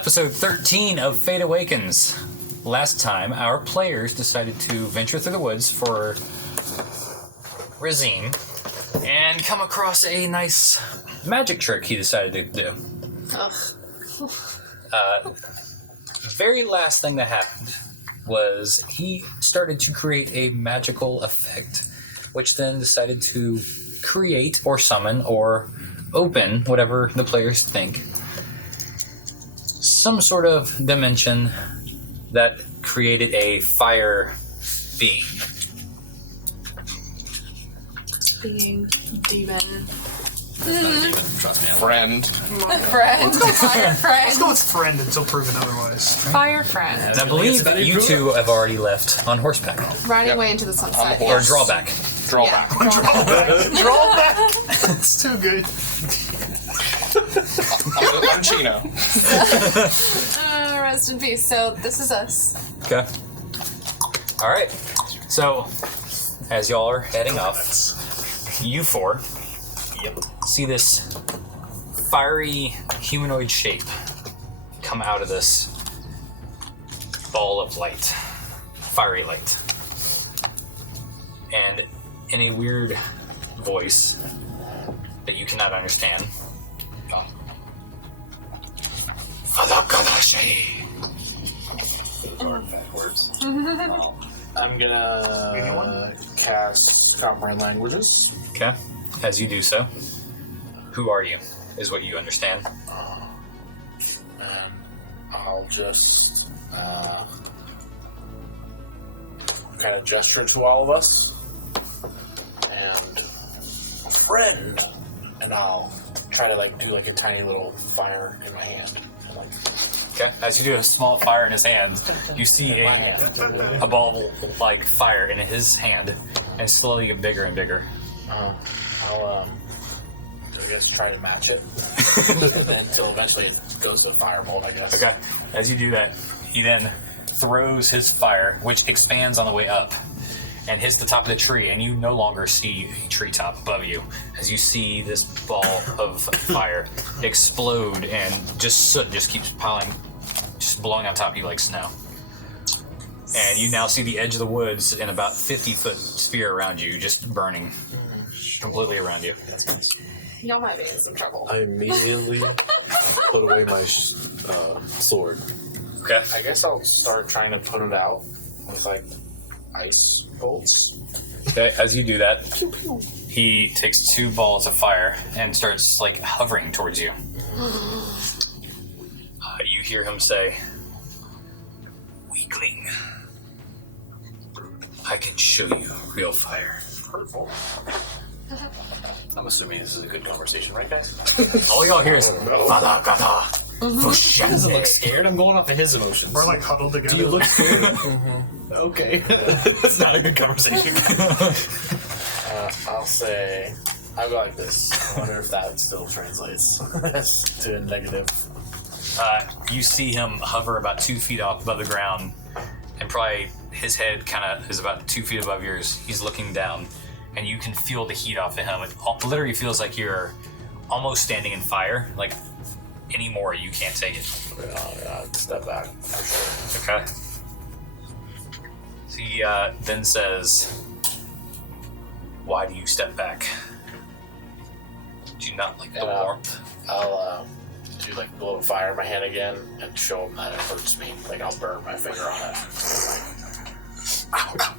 episode 13 of Fate Awakens. Last time, our players decided to venture through the woods for Razine and come across a nice magic trick he decided to do. Very last thing that happened was he started to create a magical effect, which then decided to create or summon or open, whatever the players think, some sort of dimension that created a fire being. Being demon. Trust me. Friend. Friend. Fire friend. Let's go with friend until proven otherwise. Fire friend. And I believe you two have already left on horseback. Riding away into the sunset. Or drawback. Drawback. Drawback. It's too good. I'm Chino. Rest in peace. So this is us. Okay. Alright. So, as y'all are heading off, you four see this fiery humanoid shape come out of this ball of light. Fiery light. And in a weird voice that you cannot understand. Words. I'm gonna cast Comprehend Languages. Okay. As you do so, who are you? Is what you understand. And I'll just kind of gesture to all of us. And friend. And I'll try to do a tiny little fire in my hand. Okay. As you do a small fire in his hand, you see a ball of fire in his hand, and slowly get bigger and bigger. I'll I guess try to match it until eventually it goes to a firebolt, I guess. Okay. As you do that, he then throws his fire, which expands on the way up, and hits the top of the tree, and you no longer see a treetop above you. As you see this ball of fire explode, and soot just keeps piling, just blowing on top of you like snow. And you now see the edge of the woods in about 50-foot sphere around you, just burning completely around you. Y'all might be in some trouble. I immediately put away my sword. Okay. I guess I'll start trying to put it out with ice bolts. Okay, as you do that, he takes 2 balls of fire and starts hovering towards you. You hear him say, "Weakling, I can show you real fire." Hurtful. I'm assuming this is a good conversation, right, guys? All y'all hear is "Fada gata, He doesn't look scared. I'm going off of his emotions. We're huddled together. Do you look scared? Okay. It's not a good conversation. I'll say, I'll go like this. I wonder if that still translates to a negative. You see him hover about 2 feet off above the ground, and probably his head kind of is about 2 feet above yours. He's looking down, and you can feel the heat off of him. It literally feels like you're almost standing in fire. Anymore, you can't take it. Yeah, step back for sure. Okay. He then says, "Why do you step back? Do you not like the warmth?" I'll do a little fire in my hand again and show him that it hurts me. I'll burn my finger on it. Ow, ow.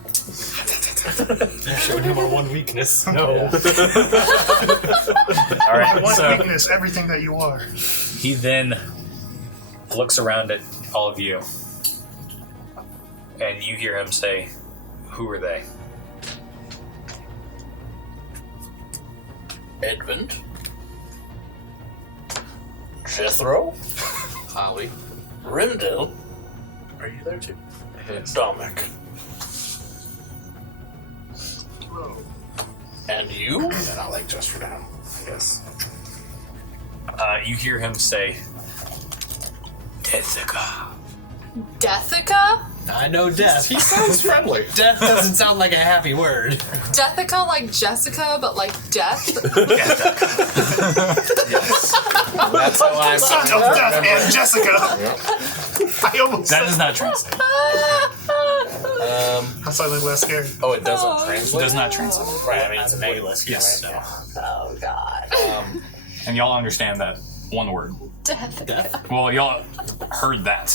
You showed him our one weakness. No. All right. One So weakness, everything that you are. he then looks around at all of you, and you hear him say, "Who are they?" Edmund. Jethro. Holly. Rindel. Are you there too? Dominic. And you? And I'll gesture down, I guess. You hear him say, "Dethica." Dethica? I know death. He sounds friendly. Death doesn't sound like a happy word. Deathica like Jessica, but like death. That's how I'm. Son of Death and Jessica. I almost That said does not translate. that's why I look less scared. Oh, it doesn't It translate. does not translate. Right. I mean, it's a negative. Yes. Right? Oh god. And y'all understand that one word. Death. Well, y'all heard that.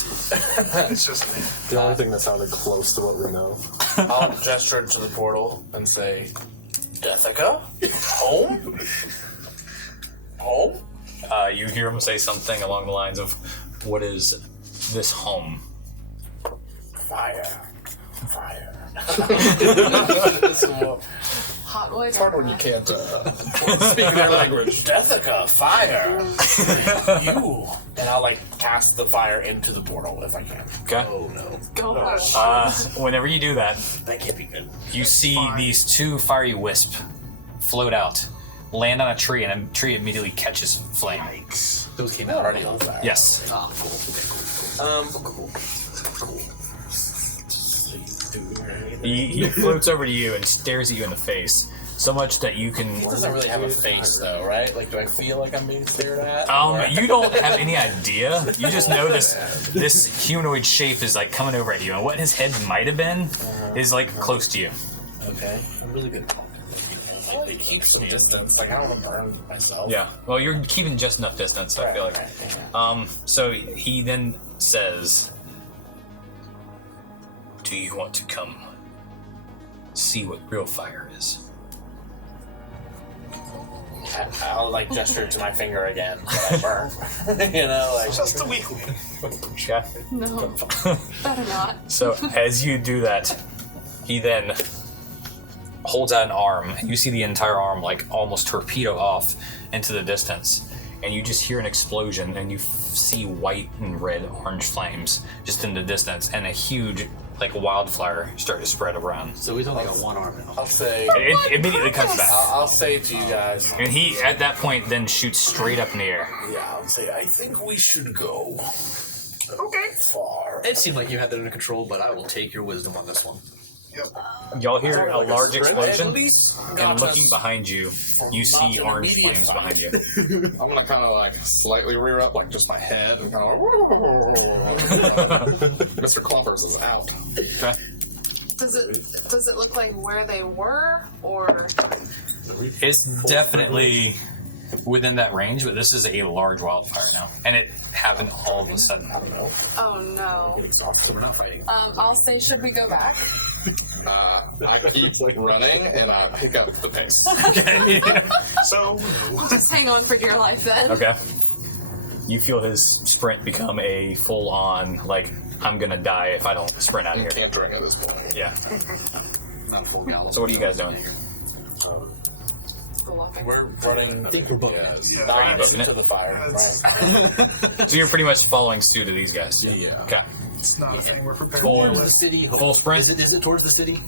It's just The only thing that sounded close to what we know. I'll gesture to the portal and say, Deathica? Home? Home? You hear him say something along the lines of, "What is this home?" Fire. Fire. Hot boy. It's hard when you can't speak their language. Deathica, fire. You. And I'll like cast the fire into the portal if I can. Okay. Oh no. Gosh. Whenever you do that, That can't be good. you see these two fiery wisp float out, land on a tree, and a tree immediately catches flame. Those came out Already on fire. Yes. Oh, cool. Cool. He floats over to you and stares at you in the face, so much that you can. He doesn't really have a face though, right? Like, do I feel like I'm being stared at? You don't have any idea. You just know this humanoid shape is like coming over at you, and what his head might have been is like close to you. Okay. I'm really good. Well, you keep some distance. Like, I don't want to burn myself. Yeah. Well, you're keeping just enough distance. I feel like. So he then says, "Do you want to come see what real fire is?" I'll like gesture to my finger again that I burn. You know, like just a weekly. Okay. No. Better not. So as you do that, he then holds out an arm, and you see the entire arm like almost torpedo off into the distance, and you just hear an explosion, and you see white and red orange flames just in the distance, and a huge like wildfire start to spread around. So he's only got one arm now. I'll say, It immediately comes back, I'll say to you guys. and he at that point then shoots straight up in the air. Yeah, I'll say I think we should go. Okay. Far. It seemed like you had that under control, but I will take your wisdom on this one. Y'all hear a large At explosion, least and got looking us behind you, you see not an orange immediate flames fire. behind you. I'm gonna kind of like slightly rear up, like just my head, and kind of. Mr. Clumpers is out. Okay. Does it look like where they were, or It's definitely within that range, but this is a large wildfire now, and it happened all of a sudden. oh no? So we're not fighting. I'll say, should we go back? I keep running, and I pick up the pace. Okay. So Just hang on for dear life then. Okay. You feel his sprint become a full-on, like, I'm gonna die if I don't sprint out of I'm here. cantering at this point. Yeah. Not a full gallop. So what are you guys doing? We're running. I think we're booked. yeah, Not booking into it? the fire. It's- Right. So you're pretty much following suit of these guys. Yeah. Okay. it's not a thing we're prepared Full- Towards for. the city. Full sprint? Is it towards the city?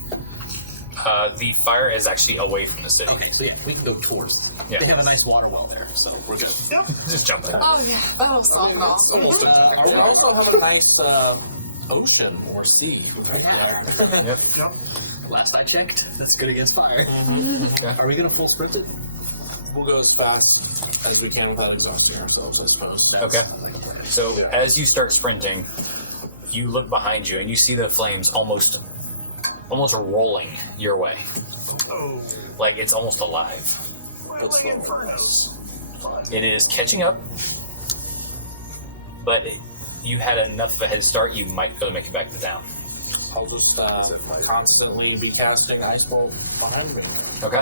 The fire is actually away from the city. Okay, so yeah, we can go towards. Yeah. They have a nice water well there, so we're good. Yep. Just jump in. Oh yeah, that'll stop it all. It's almost a We also have a nice ocean or sea right there. Yep. Yep. Last I checked, that's good against fire. Are we gonna full sprint it? We'll go as fast as we can without exhausting ourselves, I suppose. Okay. So as you start sprinting, you look behind you and you see the flames almost rolling your way. Oh, Like it's almost alive. like infernos. It is catching up, but you had enough of a head start, you might be able to make it back to town. I'll just constantly be casting Ice Bolt behind me. Okay.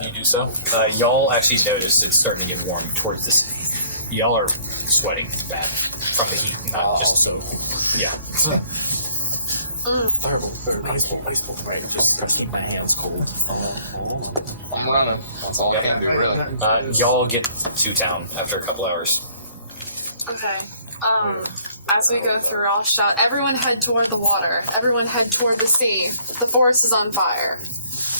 You do so. Y'all actually notice it's starting to get warm towards the city. Y'all are sweating bad from the heat, not just Also, yeah. Fireball, Ice Bolt, right? Just keep my hands cold. I'm running. That's all I can do, really. Y'all get to town after a couple hours. Okay. As we go through, I'll shout, everyone head toward the water. Everyone head toward the sea. The forest is on fire.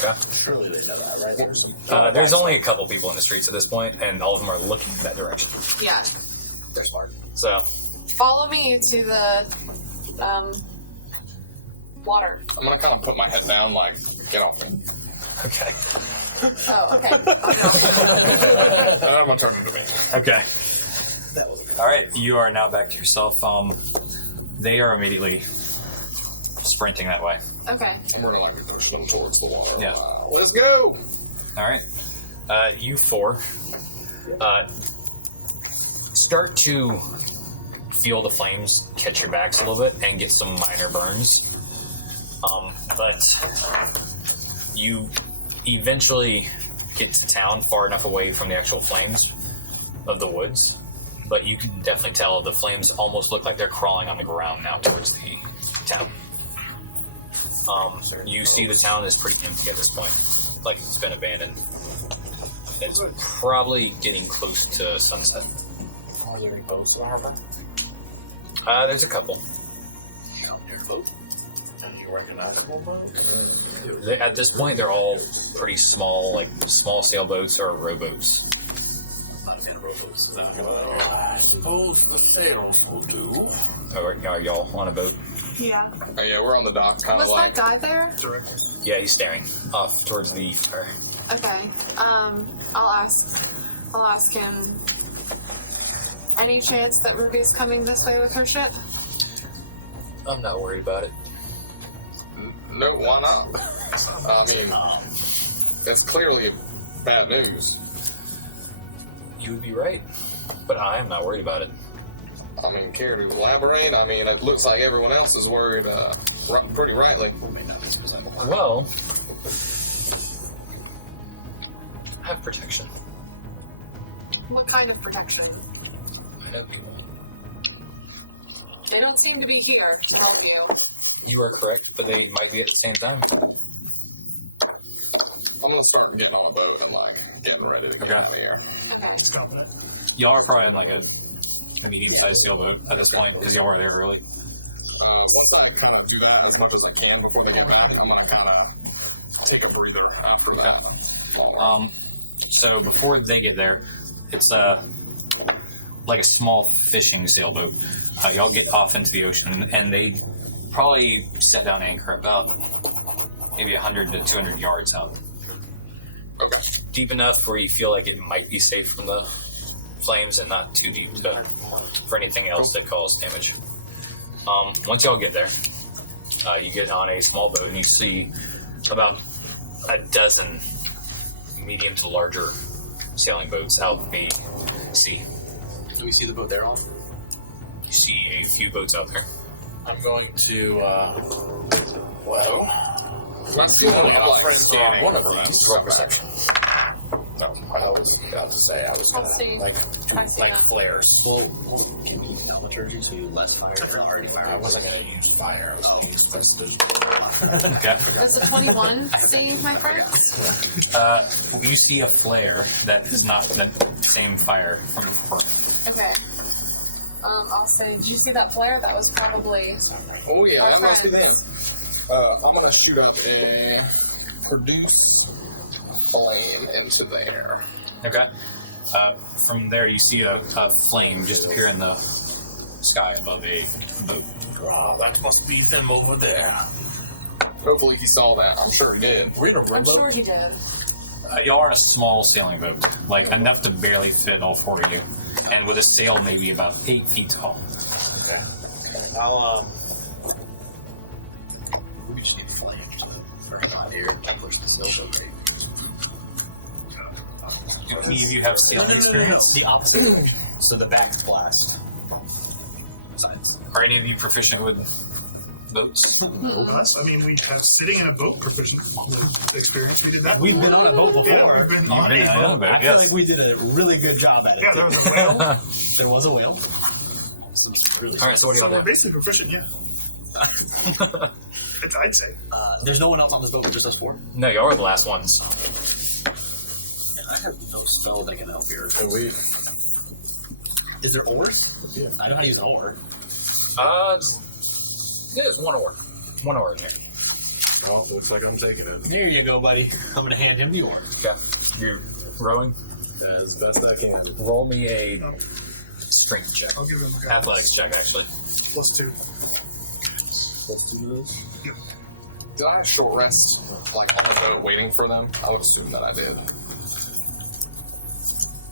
Okay. Surely they know that, right? There's some. There's only a couple people in the streets at this point, and all of them are looking in that direction. Yeah. They're smart. So, follow me to the water. I'm gonna kind of put my head down, like, get off me. Okay. Oh, okay. I'll get off. And I'm gonna turn it to me. Okay. All right, you are now back to yourself. They are immediately sprinting that way. Okay. And we're gonna like be pushing them towards the water. Yeah. Let's go! All right. You four start to feel the flames catch your backs a little bit and get some minor burns. But you eventually get to town far enough away from the actual flames of the woods. But you can definitely tell the flames almost look like they're crawling on the ground now towards the town. You see the town is pretty empty at this point, like it's been abandoned. It's probably getting close to sunset. Are there any boats in the harbor? There's a couple. Near the boat? And you recognizable boat? At this point, they're all pretty small, like small sailboats or rowboats. Not a fan of rowboats. I suppose the sails will do. Are y'all on a boat? Yeah. Oh, yeah, we're on the dock, kind of Was like. that guy there? Yeah, he's staring off towards the fire. Okay. I'll ask him. Any chance that Ruby's coming this way with her ship? I'm not worried about it. No, why not? I mean, that's clearly bad news. You would be right, but I am not worried about it. I mean, care to elaborate? I mean, it looks like everyone else is worried pretty rightly. Well, I have protection. What kind of protection? I know people. They don't seem to be here to help you. You are correct, but they might be at the same time. I'm gonna start getting on a boat and like getting ready to get Okay. out of here. Okay. It's confident. Y'all are probably in like a medium-sized sailboat at this point because y'all were there early. Once I kind of do that as much as I can before they get back, I'm gonna kind of take a breather after that. Long run. So before they get there, it's like a small fishing sailboat. Y'all get off into the ocean, and they probably set down anchor about maybe 100 to 200 yards out. Okay. Deep enough where you feel like it might be safe from the flames and not too deep for anything else that caused damage. Once y'all get there, you get on a small boat and you see about a dozen medium to larger sailing boats out in the sea. Do we see the boat they're on? You see a few boats out there. I'm going to, Let's see what I'm like friends are on scanning one of for them. these. Roll perception. No, I was about to say I was I'll gonna see. like I see like that. flares. Well, can you thaumaturgy so you less fire if you're already fire? I wasn't gonna use fire. I was gonna use precipitation. Okay. Does a 21 save my friends? You see a flare that is not the same fire from before. Okay. I'll say, did you see that flare? That was probably Oh yeah, our that must be them. friends. I'm gonna shoot up a produce flame into there. Okay. From there, you see a flame just appear in the sky above a boat. Oh, that must be them over there. Hopefully he saw that. I'm sure he did. We're in a I'm rowboat. sure he did. Y'all are in a small sailing boat, like enough to barely fit all four of you, and with a sail maybe about 8 feet tall. Okay. I'll we just need flames for him on here to push the sailboat. Right? Do any of you have sailing experience? The opposite direction. So the back blast. Sides. Are any of you proficient with boats? Us? I mean, we have sitting in a boat proficient experience. We did that. We've been on a boat before. Yeah, we've been on been a on a boat. boat. I feel like we did a really good job at it. Yeah, there was a whale. There was a whale. Some really All right, so what do So y'all we're do? basically proficient, yeah. I'd say. there's no one else on this boat but just us four. No, y'all are the last ones. I have no spell that can help here. And we Is there oars? Yeah. I know how to use an oar. There's one oar. One oar in here. oh, looks like I'm taking it Here you go, buddy. I'm gonna hand him the oar. Okay. You're rowing. as best I can. Roll me a strength check. I'll give him a Athletics check, actually. +2. Let's do this. Yep. Did I short rest like on the boat waiting for them? I would assume that I did.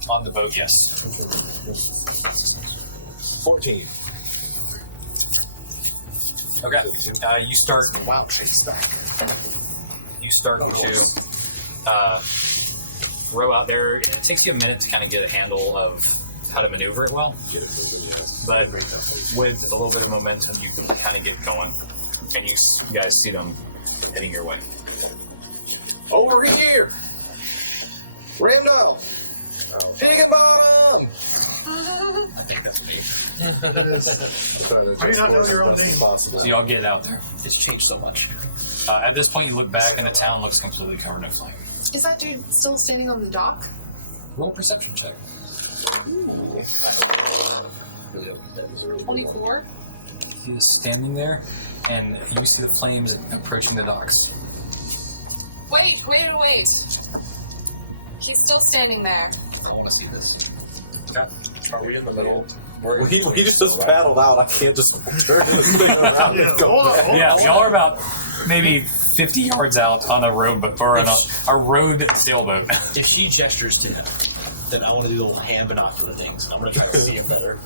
On the boat, yes. 14. Okay. You start. Wow, chase back. You start to row out there. It takes you a minute to kind of get a handle of how to maneuver it well, but with a little bit of momentum, you can kind of get going, and you guys see them heading your way. Over here! Randall! Chicken bottom! I think that's me. How do you not know your own name? So y'all get out there. It's changed so much. At this point, you look back, and the town looks completely covered in flame. Is that dude still standing on the dock? Roll a perception check. 24? He is standing there, and you see the flames approaching the docks. Wait. He's still standing there. I want to see this. Okay. Are we in the middle? We just paddled out. I can't just turn this thing around Yeah, and go hold on, back. hold on. Yeah, y'all are about maybe 50 yards out on a rowboat or on a road sailboat. If she gestures to him, then I want to do the little hand binocular things. I'm going to try to see him better.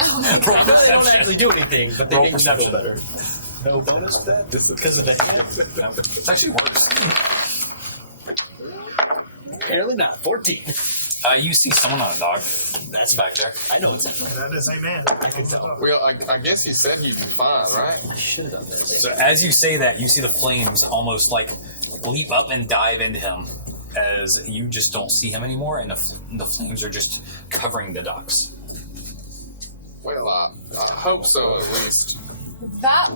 Roll They don't perception. actually do anything, but they Roll make me feel perception. better. No bonus for that? Because of the hand? It's actually worse. Apparently not. 14. You see someone on a dock. That's Back there. I know it's him. That is a man. I can tell. Well, I guess he said he'd be fine, right? I should have done this. So as you say that, you see the flames almost like leap up and dive into him as you just don't see him anymore, and the flames are just covering the docks. Well, I hope so at least. That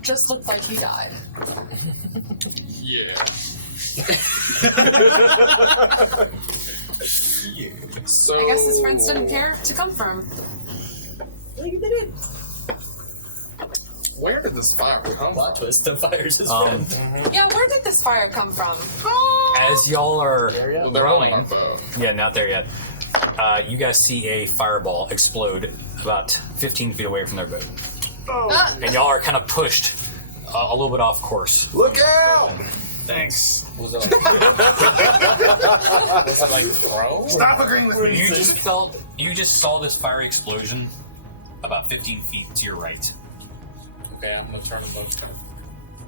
just looked like he died. Yeah. So I guess his friends didn't care to come from. Where did this fire come Plot from? twist. The fire's his friend. Yeah, where did this fire come from? As y'all are Well, they're on our rowing, boat. yeah, not there yet. You guys see a fireball explode about 15 feet away from their boat, and y'all are kind of pushed a little bit off course. Look out! Thanks. Was it like thrown? Stop agreeing with me. You just saw this fiery explosion about 15 feet to your right. Okay, I'm gonna turn them both.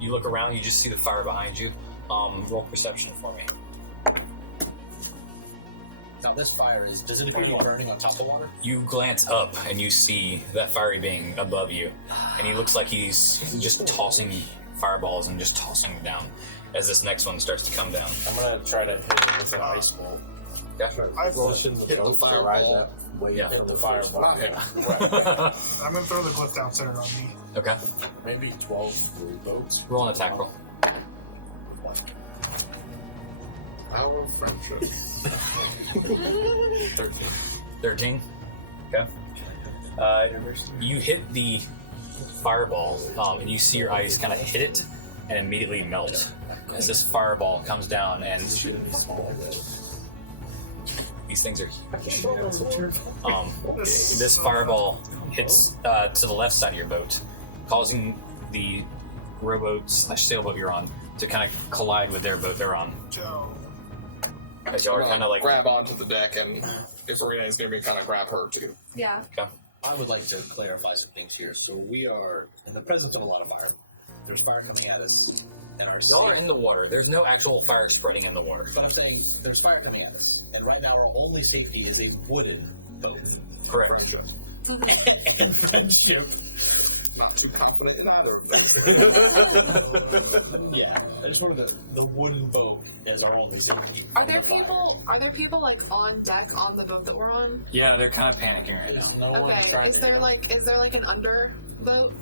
You look around, you just see the fire behind you. Roll perception for me. Now this fire does it appear to be burning on top of the water? You glance up and you see that fiery being above you, and he looks like he's just tossing fireballs and just tossing them down as this next one starts to come down. I'm gonna try to hit it with an ice bolt. I've- Pushing the boat to ride that way Yeah. from Hit the the fireball. Not him. I'm gonna throw the glyph down center on me. Okay, Maybe 12 boats. roll an attack roll. Our friendship. 13. Okay. You hit the fireball, and you see your ice kind of hit it and immediately melt as this fireball comes down, and these things are huge. This fireball hits to the left side of your boat, causing the rowboat/sailboat you're on to kind of collide with their boat they're on. Joe. As y'all are kind of like, grab onto the deck, and if Renee's gonna be kind of grab her too. Yeah. okay. I would like to clarify some things here. So we are in the presence of a lot of fire. There's fire coming at us, and our Y'all are in the water. There's no actual fire spreading in the water. But I'm saying there's fire coming at us, and right now our only safety is a wooden boat Correct. Friendship. and friendship. Not too confident in either of those. Yeah, I just wanted the wooden boat as our only safety. Are there people like on deck on the boat that we're on? Yeah, they're kind of panicking right now. No one's Okay. trying Is to there hit like an under boat?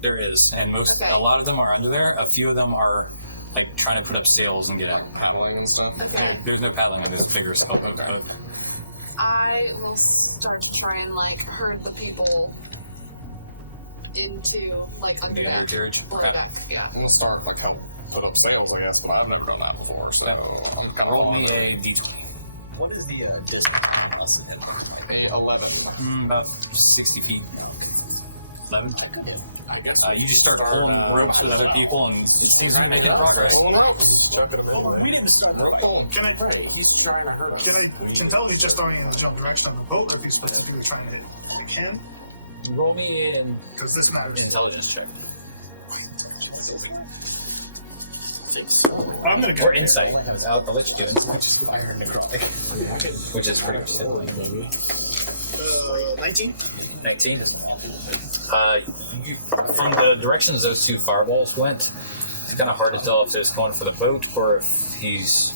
There is, and Okay. a lot of them are under there. A few of them are like trying to put up sails and get out. Paddling and stuff. Okay. There's no paddling on this bigger sailboat. But I will start to try and like herd the people into like under The deck. undercarriage? Below Okay. deck. Yeah. I'm gonna start like help put up sails, I guess, but I've never done that before, so Okay. I'm kind of roll me a d20. What is the distance between us and him? A 11. About 60 feet. 11. Yeah, I guess. You just start pulling ropes with other people, and it seems to be making progress. Pulling ropes. Chucking them in. We didn't start Rope pulling. Can I He's trying to hurt us. can tell if he's just throwing in the general direction on the boat, or if he's specifically trying to hit him? Roll me an Because this matters. intelligence check. I'm gonna go. Or insight. I'll let you do insight. Which is pretty much it. 19. 19. From the directions those two fireballs went, it's kind of hard to tell if it's going for the boat or if he's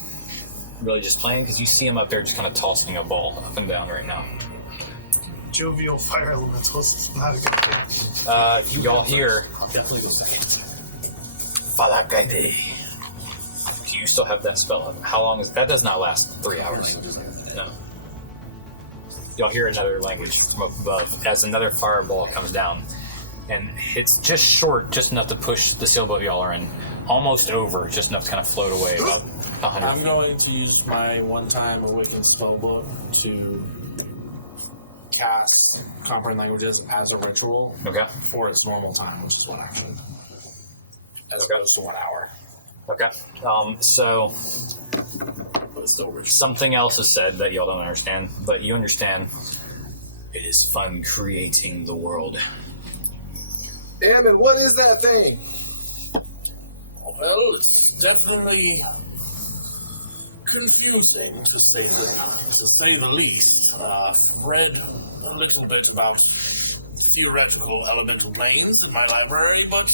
really just playing, because you see him up there just kind of tossing a ball up and down right now. Jovial fire elementals. It's not a good thing. Y'all hear, I'll definitely go second. Falakade. Do you still have that spell up? How long is that? Does not last 3 hours. No. Y'all hear another language from above as another fireball comes down and hits just short, just enough to push the sailboat y'all are in, almost over, just enough to kind of float away about 100 I'm feet. going to use my one-time Awakens spellbook to cast Comprehend Languages as a ritual Okay. for its normal time, which is 1 action, as Okay. opposed to 1 hour. Okay. So But it's still ritual. something else is said that y'all don't understand, but you understand. It is fun creating the world. Ammon, what is that thing? Well, it's definitely confusing to say the least. Read a little bit about theoretical elemental planes in my library, but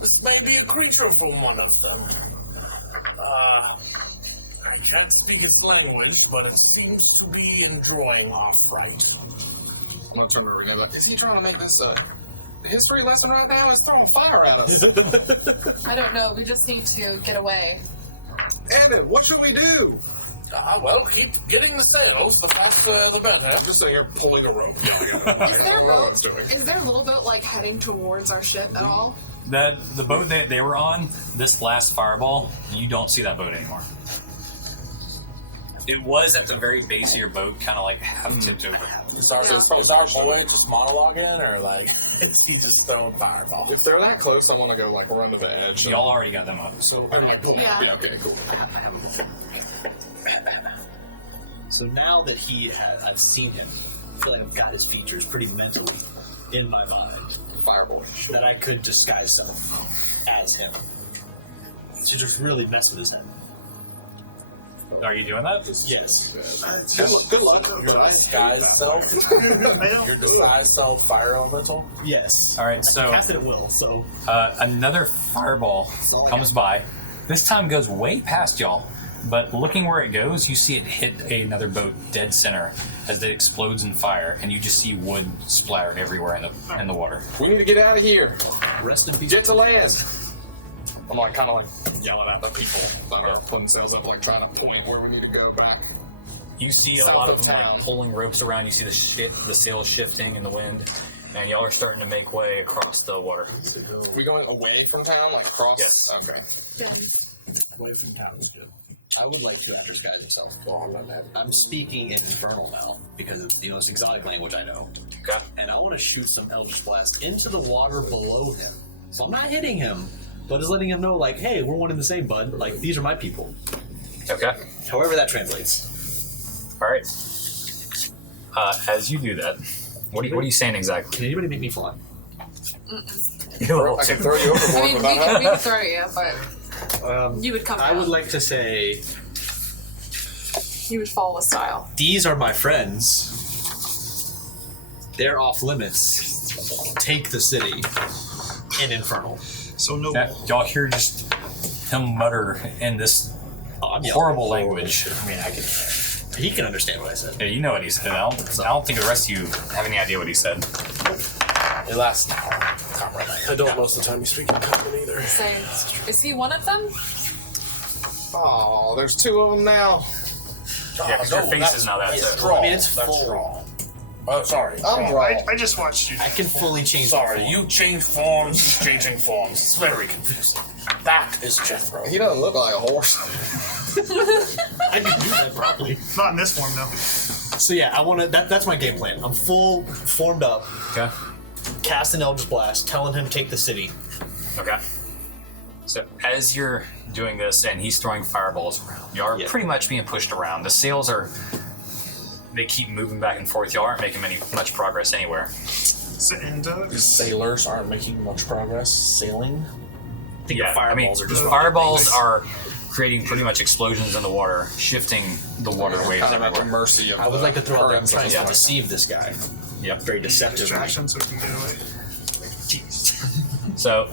this may be a creature from one of them. I can't speak its language, but it seems to be enjoying off-right. I'm gonna turn to Renee like, is he trying to make this a history lesson right now? He's throwing fire at us. I don't know. We just need to get away. Ammon, what should we do? Well, keep getting the sails. The faster, the better. I'm just sitting here pulling a rope. Is their What boat? Is their little boat like heading towards our ship at all? The boat that they were on, this last fireball, you don't see that boat anymore. It was at the very base of your boat, kind of like half tipped over. Is our boy just monologuing, or like is he just throwing fireballs? If they're that close, I want to go like run to the edge. Y'all already got them up. So, And like pull. Yeah. Yeah. Okay. Cool. so now that I've seen him, I feel like I've got his features pretty mentally in my mind, Fireball. that I could disguise self as him. To just really mess with his head. Are you doing that? Yes. Good luck. Your disguise self. Male? Your disguise self, fire elemental. Yes. All right, so Cast it at will, so. another fireball all I comes by. This time goes way past y'all, but looking where it goes, you see it hit another boat dead center as it explodes in fire, and you just see wood splattered everywhere in the water. We need to get out of here. Rest in peace. Get to land. I'm like kind of like yelling at the people that are putting sails up, like trying to point where we need to go back. You see a South lot of of them town. like pulling ropes around. You see the sails shifting in the wind, and y'all are starting to make way across the water. We going away from town, like across? Yes. Okay. Away from town is good. I would like to after disguise himself. I'm speaking in Infernal now because it's the most exotic language I know, Okay. and I want to shoot some Eldritch Blast into the water below him. So I'm not hitting him, but just letting him know, like, hey, we're one and the same, bud. Like, these are my people. Okay. However that translates. All right. As you do that, what are you saying exactly? Can anybody make me fly? I can throw you overboard I mean, without we help. could throw you, but you would come I out. would like to say, You would follow a style. these are my friends. They're off limits. Take the city in Infernal. So no. Y'all hear just him mutter in this Oh, I'm yelling. horrible language. I mean, he can understand what I said. Yeah, you know what he said. I don't think the rest of you have any idea what he said. It lasts an hour. Comrade. I don't most of the time you speak in common either. Say, is he one of them? Oh, there's two of them now. Yeah, because your face is now that too. Strong. I mean, it's That's full. strong. Oh, sorry. I'm wrong. I just watched you. I can fully change. Sorry, the form. you change forms, he's changing forms. It's very confusing. That is Jethro. He doesn't look like a horse. I can do that probably. Not in this form, no. So yeah, I want to. That's my game plan. I'm full formed up. Okay. Cast an Eldritch Blast, telling him take the city. Okay. So as you're doing this and he's throwing fireballs around, y'all are pretty much being pushed around. The sails they keep moving back and forth. Y'all aren't making much progress anywhere. And These sailors aren't making much progress sailing. I think the fireballs are just fireballs are creating pretty much explosions in the water, shifting the water waves Kind of at the everywhere. mercy of I would like to throw out there. I'm currents trying of to the deceive this guy. Yep. Very deceptive. distraction so we can get away. Jeez. So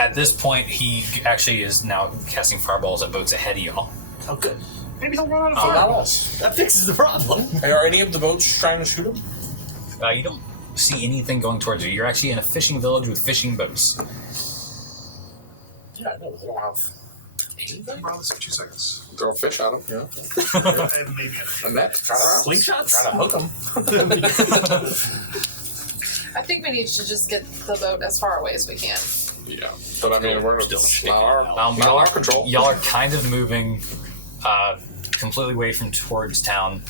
at this point, he actually is now casting fireballs at boats ahead of y'all. Oh, good. Maybe he'll run out of Not fireballs. us. That fixes the problem. Are any of the boats trying to shoot him? You don't see anything going towards you. You're actually in a fishing village with fishing boats. Yeah, I know. They don't have anything. Around this in 2 seconds. Throw a fish at him. And maybe A net. Slingshots? Trying to hook them. I think we need to just get the boat as far away as we can. Yeah. But I mean, we're Still it's sticking not our, out. not our control. Y'all are kind of moving completely away from towards town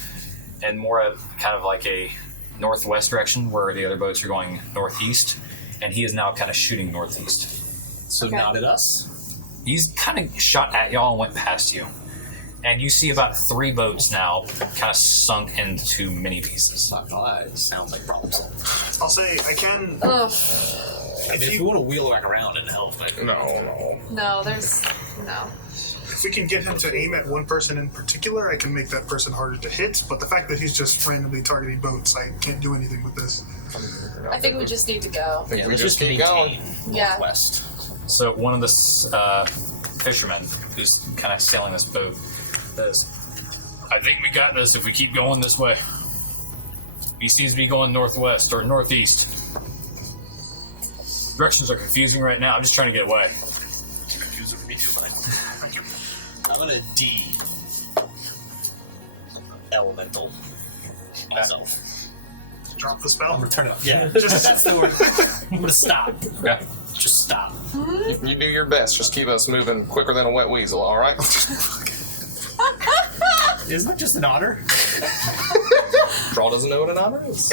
and more of kind of like a northwest direction where the other boats are going northeast, and he is now kind of shooting northeast. So Okay. not at us. He's kind of shot at y'all and went past you. And you see about 3 boats now kind of sunk into many pieces. Not gonna lie, it sounds like problem solved. I'll say I can. Ugh. I mean, if you want to wheel back around and help, No. No, there's no. If we can get him to aim at one person in particular, I can make that person harder to hit. But the fact that he's just randomly targeting boats, I can't do anything with this. I think we just need to go. I think we let's just keep maintain going. Yeah. northwest. So one of the fishermen who's kind of sailing this boat says, I think we got this if we keep going this way. He seems to be going northwest or northeast. Directions are confusing right now. I'm just trying to get away. Confusing for me too, Mike. I'm gonna D elemental myself. Drop the I'm spell. gonna turn it up. Yeah, just that's the word. I'm gonna stop. Okay. Just stop. You do your best. Just keep us moving quicker than a wet weasel, all right? Isn't it just an honor? Draw doesn't know what an honor is.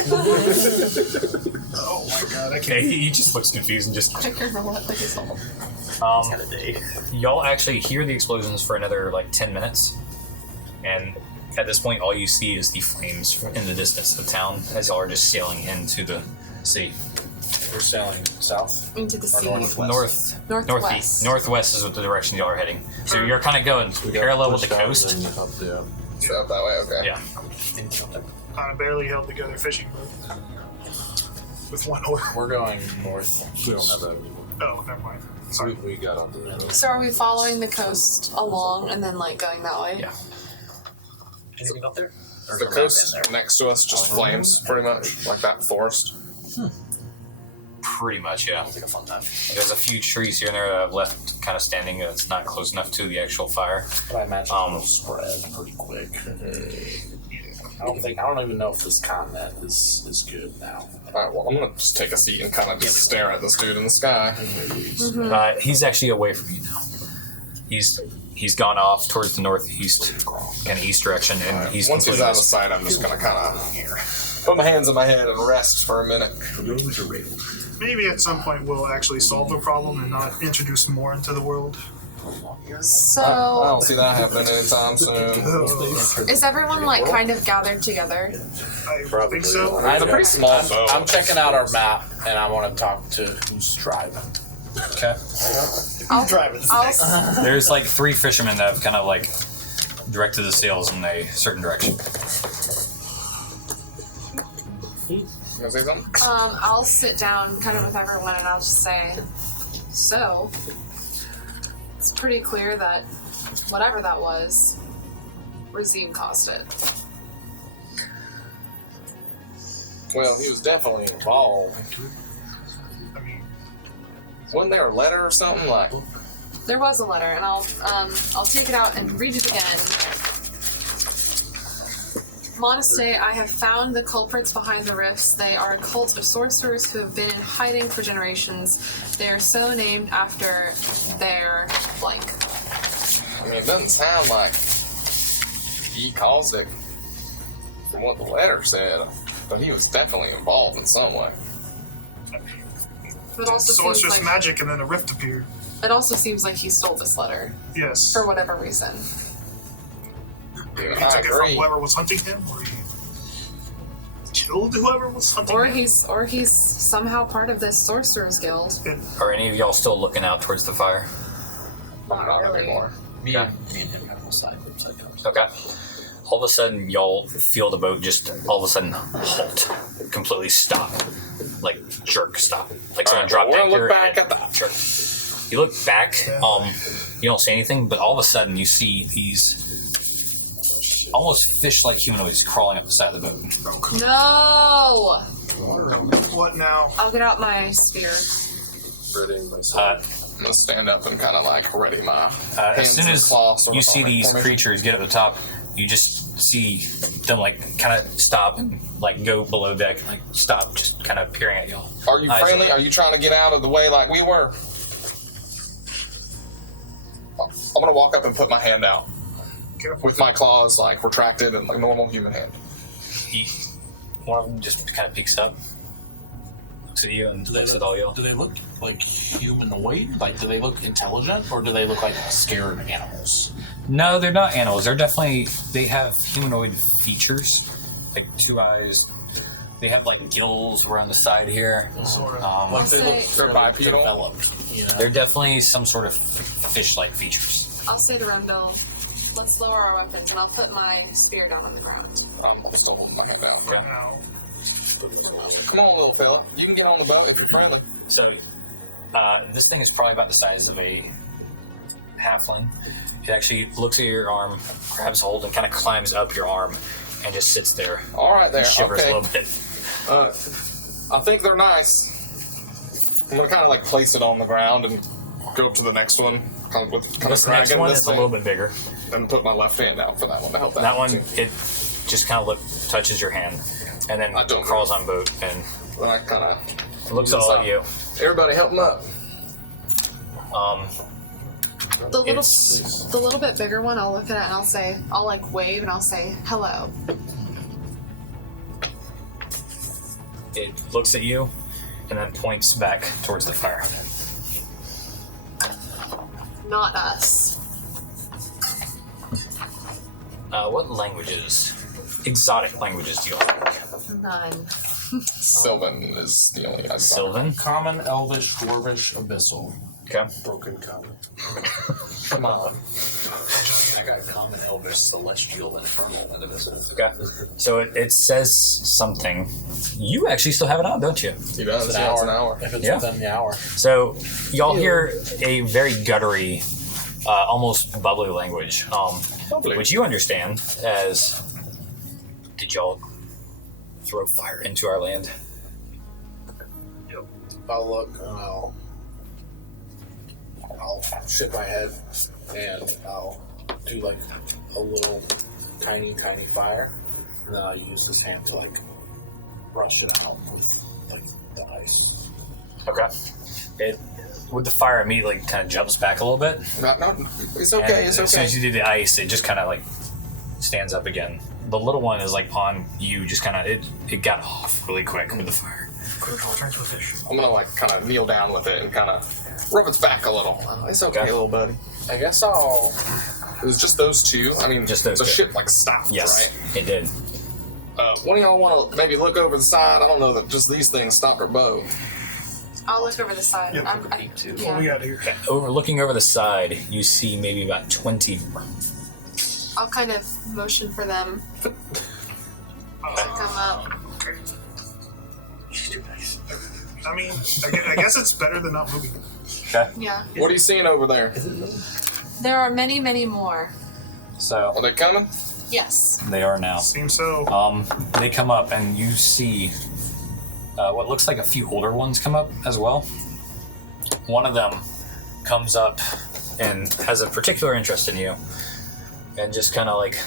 Oh my god, I Okay, can't. he just looks confused and just. I can't remember what the result. Had a day. Y'all actually hear the explosions for another like 10 minutes, and at this point, all you see is the flames in the distance of the town as y'all are just sailing into the sea. We're sailing south. Into the sea. northwest. Northeast. Northwest is what the direction y'all are heading. So you're kind of going parallel with the coast. So up that way, okay. Yeah. On a barely held together fishing boat. With one oar. We're going north. We don't have that anymore. Oh, never mind. Sorry. We got on the So are we following the coast along and then like going that way? Yeah. Anything up there? Or The is there coast map in there? next to us just flames, pretty much, like that forest. Pretty much, yeah. Sounds like a fun time. There's a few trees here and there that I've left kind of standing that's not close enough to the actual fire. But I imagine it'll spread pretty quick. I don't even know if this comment is good now. Alright, well, I'm gonna just take a seat and kind of just stare at this dude in the sky. He's actually away from you now. He's gone off towards the northeast, kind of east direction, and he's Once he's completely out of sight, I'm just gonna kind of put my hands on my head and rest for a minute. Maybe at some point we'll actually solve the problem and not introduce more into the world. I So don't see that happening anytime soon. is everyone like kind of gathered together? I think so. It's a pretty small boat. I'm checking out our map, and I want to talk to who's driving. Okay. There's like 3 fishermen that have kind of like directed the sails in a certain direction. You gonna say something? I'll sit down kind of with everyone and I'll just say, so it's pretty clear that whatever that was, Razim caused it. Well, he was definitely involved. I mean, Wasn't there a letter or something like? There was a letter, and I'll take it out and read it again. Monaste, I have found the culprits behind the rifts. They are a cult of sorcerers who have been in hiding for generations. They are so named after their blank. I mean, it doesn't sound like he caused it from what the letter said, but he was definitely involved in some way. It also So it's seems just like magic, and then a rift appeared. it also seems like he stole this letter Yes. for whatever reason. He I took it from agree. whoever was hunting him, or he killed whoever was hunting Or him. he's somehow part of this sorcerer's guild. Are any of y'all still looking out towards the fire? I'm not really. anymore. Me and him got on side. Okay. All of a sudden, y'all feel the boat just all of a sudden halt, completely stop, like jerk stop, like someone Alright, dropped we're anchor. gonna look back and at that. jerk. You look back, you don't see anything, but all of a sudden you see these almost fish-like humanoids crawling up the side of the boat. No! What now? I'll get out my spear. Readying myself. I'm gonna stand up and kind of like ready my As hands soon and as claws sort you of see formation. these creatures get up the top, you just see them like kind of stop and like go below deck, like stop, just kind of peering at y'all. Are you Eyes friendly? open. Are you trying to get out of the way like we were? I'm gonna walk up and put my hand out Careful. with my claws like retracted and like normal human hand. One of them just kind of peeks up, looks at you, and looks at all y'all. Do they look like humanoid? Like, do they look intelligent, or do they look like scared animals? No, they're not animals. They have humanoid features, like 2 eyes. They have like gills around the side here. Sort of. Like they look say- They're bipedal? developed. You know? They're definitely some sort of fish-like features. I'll say to Rendell, let's lower our weapons and I'll put my spear down on the ground. I'm still holding my hand out. For now. Come on, little fella. You can get on the boat if you're friendly. So, this thing is probably about the size of a halfling. It actually looks at your arm, grabs hold, and kind of climbs up your arm, and just sits there. All right, there. And shivers Okay. a little bit. I think they're nice. I'm gonna kind of like place it on the ground and go up to the next one, kind of with kind This of next dragging one this is a thing, little bit bigger. and put my left hand out for that one to help That one, it just kind of touches your hand, and then I don't crawls move. on boat and Then I kind of looks at all of you. Everybody, help him up. The It's- little bit bigger one, I'll look at it and I'll like wave and I'll say hello. It looks at you, and then points back towards the fire. Not us. What languages, exotic languages, do you all speak? None. Sylvan is the only. Sylvan. Common, Elvish, Dwarvish, Abyssal. Okay. Broken common. Come on. I got common, elvish, celestial, infernal, and abyssal. Okay. So it says something. You actually still have it on, don't you? He does. It's An hour, an hour. If it's Yeah. within the hour. So y'all hear a very guttury, almost bubbly language, Bubbly. which you understand as, did y'all throw fire into our land? I'll look and I'll shake my head and I'll do like a little tiny fire, and then I'll use this hand to like brush it out with like the ice. Okay. It, with the fire, immediately kind of jumps back a little bit. No, it's okay. And It's as soon okay. as you do the ice, it just kind of like stands up again. The little one is like on you, just kind of it got off really quick with the fire. I'm gonna like kind of kneel down with it and kind of rub its back a little. It's okay, Okay. little buddy. I guess I'll. It was just those two. I mean, Just those the two. ship like stopped, Yes, right? it did. One of y'all want to maybe look over the side? I don't know that just these things stopped our boat. I'll look over the side. Yep. Yeah. What we got here? Looking over the side, you see maybe about 20 more. I'll kind of motion for them to come up. I mean, I guess it's better than not moving. Okay. Yeah. What are you seeing over there? There are many, many more. So Are they coming? Yes. they are now. Seems so. They come up, and you see what looks like a few older ones come up as well. One of them comes up and has a particular interest in you, and just kind of like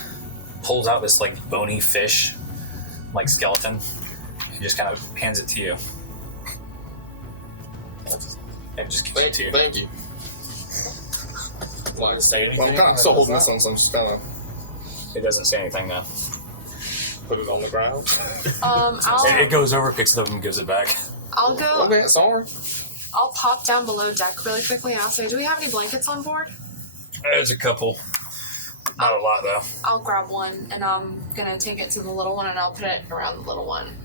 pulls out this like bony fish, like skeleton, and just kind of hands it to you. And just gives it to you. Thank you. Like, Say anything? well, I'm kind of still holding this one, so I'm just kind of It doesn't say anything now. Put it on the ground. It goes over, picks it up, and gives it back. I'll go. Okay, sorry. I'll pop down below deck really quickly and I'll say, do we have any blankets on board? There's a couple. Not a lot, though. I'll grab one and I'm gonna take it to the little one and I'll put it around the little one.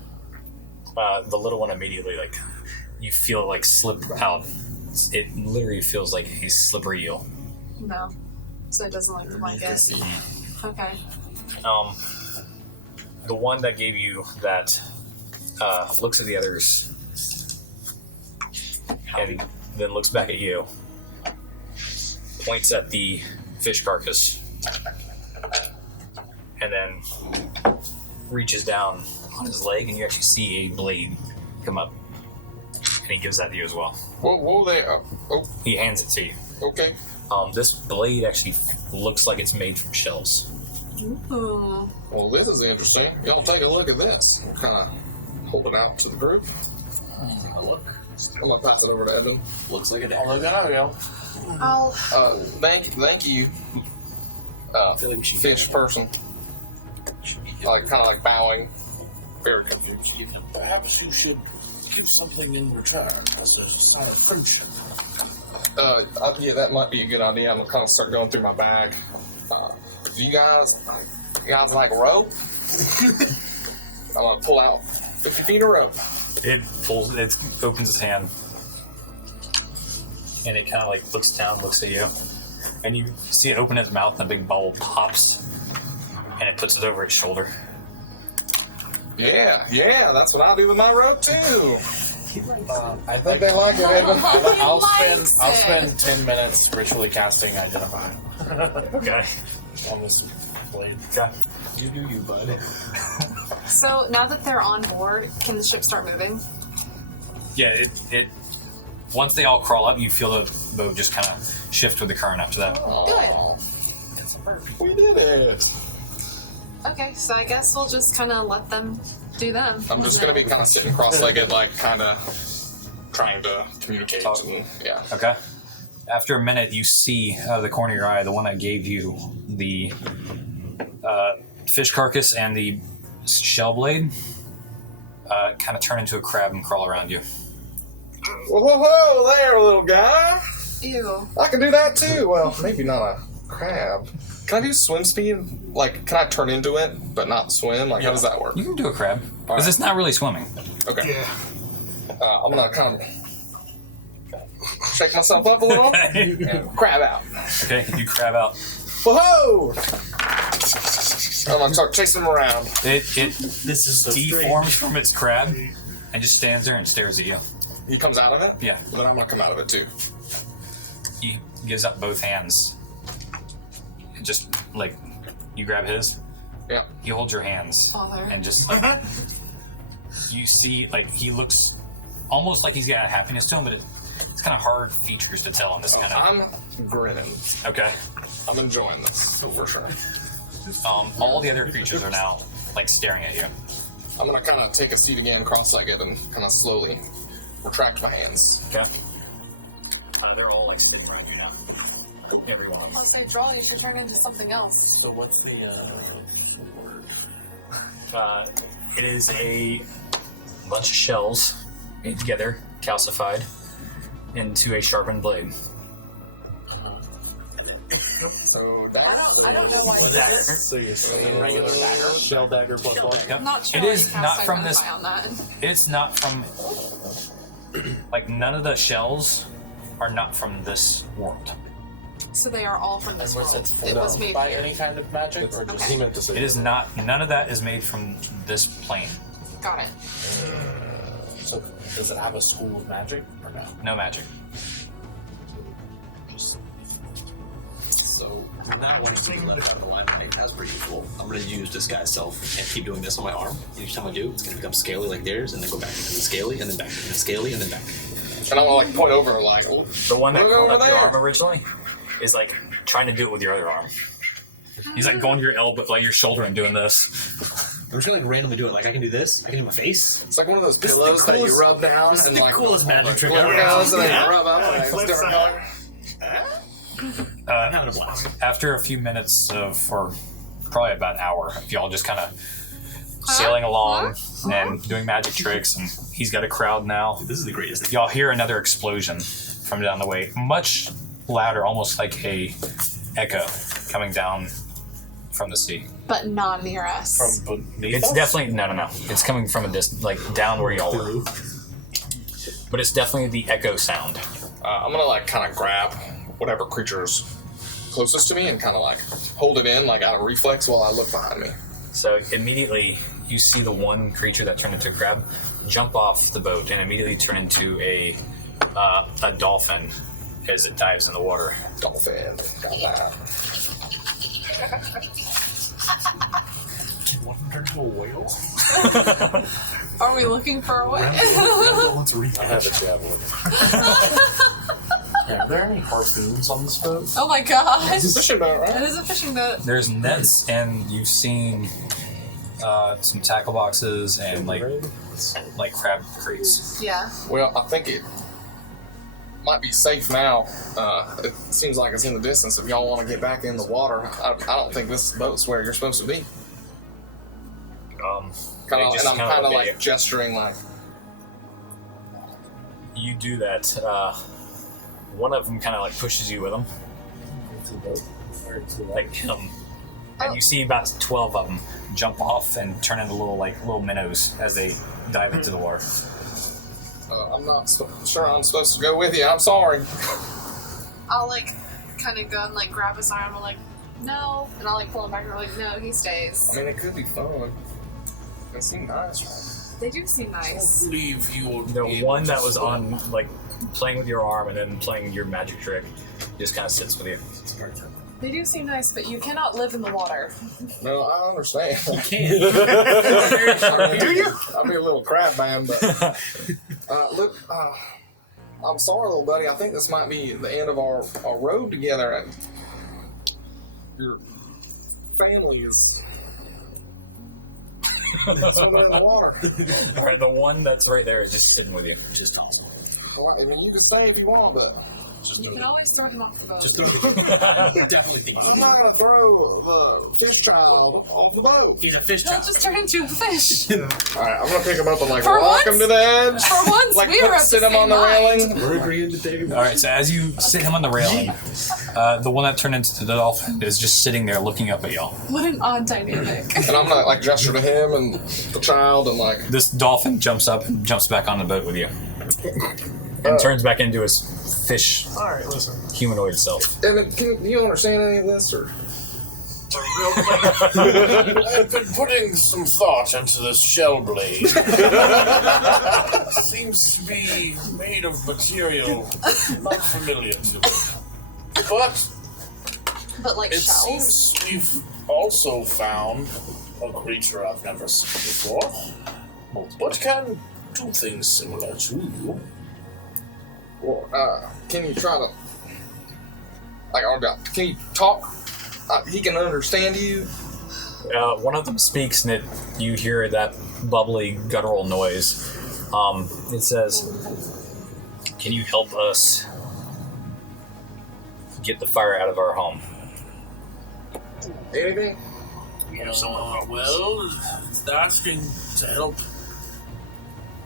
The little one immediately, like, you feel it, like, slip out. It literally feels like a slippery eel. No. So it doesn't like the blanket. Okay. The one that gave you that looks at the others and then looks back at you, points at the fish carcass, and then reaches down on his leg, and you actually see a blade come up, and he gives that to you as well. Whoa there. Oh, He hands it to you. okay. This blade actually looks like it's made from shells. Ooh. Well, this is interesting. Y'all take a look at this. We'll kind of hold it out to the group. Look. I'm gonna pass it over to Evan. Looks like a Oh, dagger. look at go. I'll. Thank you. I feel like we should Fish person. Like kind of like bowing. Very confused. Perhaps you should give something in return as a sign of friendship. Yeah, that might be a good idea. I'm gonna kind of start going through my bag. Do you guys like rope? I'm gonna pull out 50 feet of rope. It opens its hand, and it kind of like looks down, looks at you, and you see it open its mouth, and a big ball pops, and it puts it over its shoulder. Yeah, that's what I'll do with my rope too. I think they like it. Evan. I'll likes spend 10 minutes ritually casting Identify Okay. on this blade. Okay. You do you, bud. So now that they're on board, can the ship start moving? Yeah. It. Once they all crawl up, you feel the boat just kind of shift with the current after that. Good. We did it. Okay, so I guess we'll just kind of let them do them. I'm just gonna be kind of sitting cross-legged, like kind of trying to communicate. Talk. And, yeah. Okay. After a minute, you see out of the corner of your eye the one that gave you the fish carcass and the shell blade kind of turn into a crab and crawl around you. Whoa there, little guy. Ew. I can do that too. Well, maybe not a crab. Can I do swim speed? Like, can I turn into it, but not swim? Like, how does that work? You can do a crab, because Alright. it's not really swimming. Okay. Yeah. I'm gonna kind of shake myself up a little Okay. and crab out. Okay, you crab out. Whoa! I'm gonna start chasing him around. It This is so deforms from its crab and just stands there and stares at you. He comes out of it? Yeah. Then I'm gonna come out of it too. He gives up both hands. And just like you grab his, Yeah. you hold your hands Father. and just like you see like he looks almost like he's got happiness to him, but it's kind of hard features to tell on this kind of. I'm grinning. Okay. I'm enjoying this for sure. All the other creatures are now like staring at you. I'm gonna kind of take a seat again, cross-legged, and kind of slowly retract my hands. Okay. They're all like spinning around you now. Every one of them. Once they draw, you should turn into something else. So what's the word? It is a bunch of shells made together, calcified into a sharpened blade. So I don't know why. So you're saying regular dagger? Shell dagger plus one? Yep. I'm not sure. It is not from this. On that. It's not from. Like none of the shells are not from this world. So they are all from this Was world. it It was made by here. any kind of magic, or just He meant to say It is not. None of that is made from this plane. Got it. so? Does it have a school of magic or no? No magic. So not wanting to be left out of the limelight as per usual, I'm going to use disguise self and keep doing this on my arm. Each time I do, it's going to become scaly like theirs, and then go back into the scaly, and then back into the scaly, and then back. And I'm gonna like point over, like, oh, The one that look crawled over up your there. arm originally is like trying to do it with your other arm. He's like going to your elbow, like your shoulder, and doing this. I'm just going to like randomly do it. Like I can do this, I can do my face. It's like one of those This is the pillows that you coolest- rub down This is and the like coolest magic trick glitter ever. goes and then Yeah. you rub up. Like, flip it's different side. color. I'm having a blast. After a few minutes of, or probably about an hour. If y'all just kind of sailing along and doing magic tricks, and he's got a crowd now. This is the greatest. Y'all hear another explosion from down the way, much louder, almost like a echo coming down from the sea. But not near us. From beneath It's us? definitely no. It's coming from a distance, like down where y'all were. But it's definitely the echo sound. I'm gonna like kind of grab whatever creature's closest to me and kind of like hold it in like out of reflex while I look behind me. So immediately you see the one creature that turned into a crab jump off the boat and immediately turn into a dolphin as it dives in the water. Dolphin, got that. You want to turn into a whale? Are we looking for a way? Randall wants to I have a javelin. Yeah, are there any harpoons on this boat? Oh my gosh. It's a fishing boat, It right? is a fishing boat. There's nets and you've seen some tackle boxes and like crab crates. Yeah. Well, I think it might be safe now. It seems like it's in the distance. If y'all want to get back in the water, I don't think this boat's where you're supposed to be. They And just I'm kinda kind of look at like gesturing like, You do that. One of them kind of like pushes you with them, Into the boat? Or into the like him, and you see about 12 of them jump off and turn into little minnows as they dive into the water. I'm not sure I'm supposed to go with you. I'm sorry. I'll like kind of go and like grab his arm. I'm like, no. And I'll like pull him back and I'm like, no, he stays. I mean, it could be fun. It seemed nice, right? They do seem I nice. believe you'll The be one able that to was swim. on like playing with your arm and then playing your magic trick just kind of sits with you. They do seem nice, but you cannot live in the water. No, I understand. You can't. Do you? I'll be a little crab man, but look, I'm sorry, little buddy. I think this might be the end of our road together. And your family is somewhere in the water. All right, the one that's right there is just sitting with you. Just toss him. All right, I mean, you can stay if you want, but You can always throw him off the boat. Just throw the Definitely think I'm not gonna throw the fish child off the boat. he's a fish He'll child. just turn into a fish. All right, I'm gonna pick him up and like For rock him once- to the edge. For once, Like we are of sit the him on same the mind. railing. We're agreeing to take him. All right, so as you sit him on the railing, the one that turned into the dolphin is just sitting there looking up at y'all. What an odd dynamic. And I'm gonna like gesture to him and the child and like This dolphin jumps up and jumps back on the boat with you, and turns back into his fish All right, listen. humanoid self. Evan, do you understand any of this or? I've been putting some thought into this shell blade. Seems to be made of material not familiar to me. But like It shells. seems we've also found a creature I've never seen before, but can do things similar to you. Well, can you try to like? Can you talk? He can understand you. One of them speaks, and you hear that bubbly guttural noise. It says, "Can you help us get the fire out of our home?" Anything? Well, it's asking to help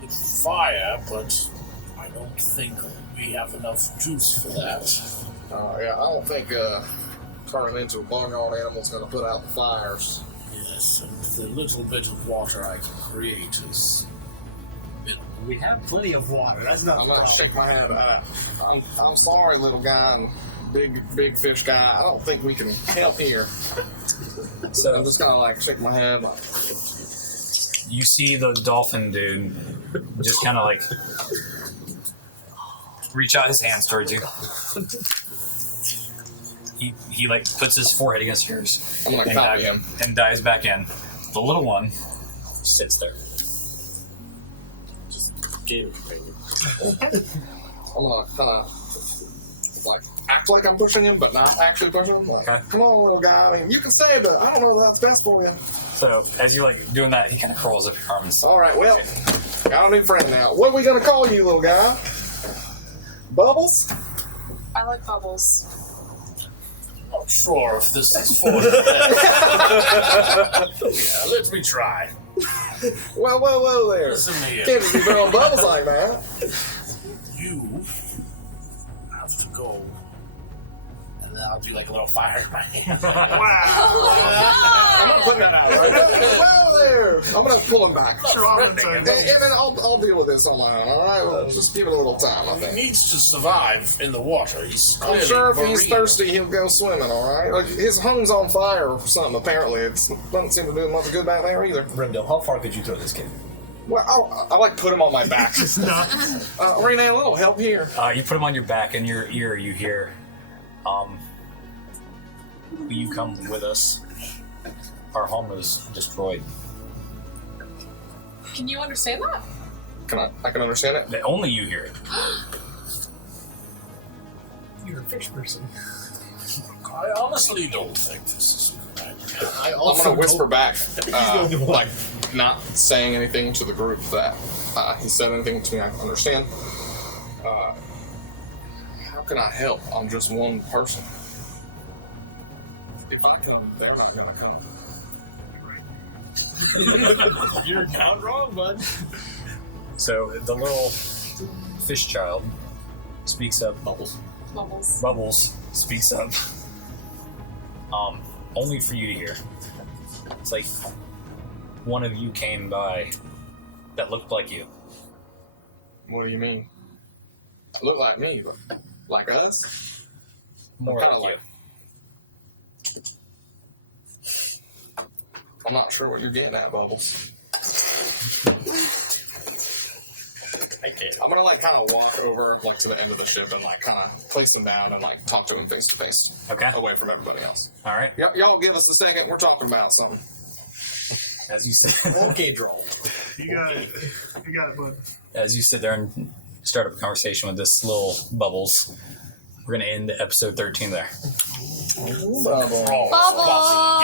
with fire, but I don't think we have enough juice for that. Yeah, I don't think turning into a barnyard animal is going to put out the fires. Yes, and the little bit of water I can create is. We have plenty of water. That's not I'm the going to problem. shake my head. I'm sorry, little guy and big fish guy. I don't think we can help here. So I'm just kind of like shake my head. Like, You see the dolphin dude just kind of like reach out his hands towards you. He like puts his forehead against yours. I'm gonna and copy dive- him. and dives back in. The little one sits there. Game companion. I'm gonna kind of like act like I'm pushing him, but not actually pushing him. Like, Okay. come on, little guy. I mean, you can say it, but I don't know if that's best for you. So as you like doing that, he kind of crawls up your arm and All right, well, got a new friend now. What are we gonna call you, little guy? Bubbles? I like bubbles. Not sure if this is for the best. Yeah, let me try. Whoa there. Listen here. Can't just be throwing bubbles like that. You have to go. And then I'll do like a little fire in my hand. I'm not putting that out, right? Whoa there. I'm going to pull him back. And then I'll deal with this on my own, alright? Well, just give it a little time, I He think. needs to survive in the water. He's I'm clearly sure if he's marine. thirsty, he'll go swimming, alright? Like, his home's on fire or something, apparently. It doesn't seem to do much good back there either. Brimdale, how far could you throw this kid? Well, I like put him on my back. Renee, a little help here. You put him on your back, and your ear you hear, will you come with us? Our home is destroyed. Can you understand that? I can understand it. Only you hear it. You're a fish person. I honestly don't think this is a good idea. I I'm also gonna whisper back, he's the only one. like not saying anything to the group that he said anything to me I can understand. How can I help? I'm just one person. If I come, they're not gonna come. You're not wrong, bud. So the little fish child speaks up. Bubbles. Bubbles. Speaks up. Only for you to hear. It's like one of you came by that looked like you. What do you mean? Look like me, but like us? More Kinda like you. I'm not sure what you're getting at, Bubbles. I can't. I'm gonna kind of walk over to the end of the ship and kind of place him down and talk to him face to face. Okay. Away from everybody else. All right. Y'all give us a second. We're talking about something. As you said, Okay, draw. You got it, bud. as you sit there and start up a conversation with this little Bubbles, we're gonna end episode 13 there. Bubbles. Bubbles!